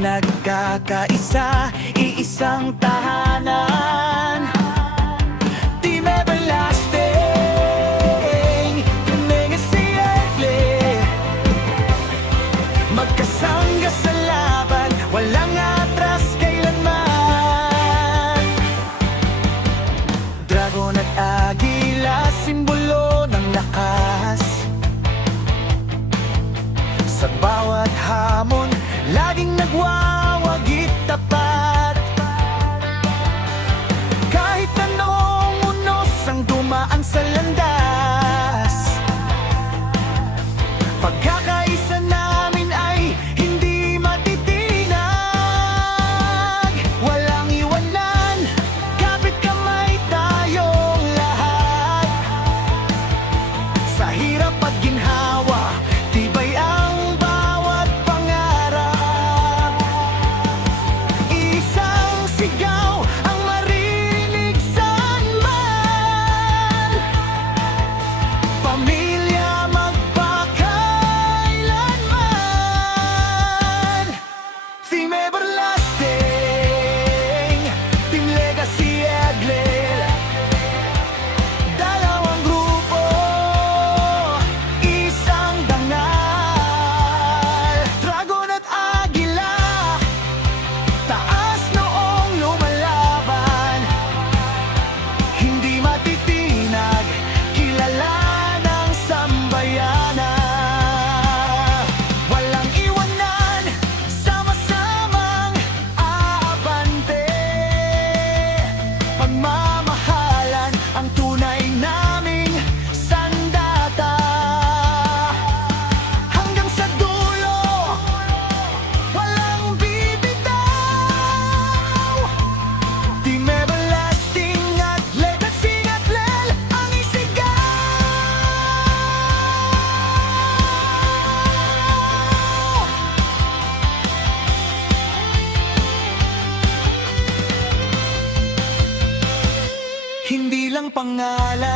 nagkakaisa, iisang tahanan. Team Everlasting, Team Legacy Egle, magkasangga sa laban, walang atras kailanman. Dragon at Agila, simbolo ng lakas. Sa bawat hamon, laging nagwawagit tapat. Kahit anong unos ang dumaan sa landas, pagkakaisa namin ay hindi matitinag. Walang iwanan, kapit kamay tayong lahat. Sa hirap at ginhawa, tibay ang bawat pangarap. Isang sigaw ang marinig saan man. Pamilya magpakailanman. Team Everlasting, Team Legacy Egle, dalawang grupo, isang dangal. Dragon at Agila, taas noong lumalaban, hindi matitinag, kilala ng sambayanan. Walang iwanan, sama-samang aabante. Pagmamahalan ang tunay naming sandata. Hanggang sa dulo, walang bibitaw. Team Everlasting at Legacy Egle ang isigaw. Hindi lang pangalan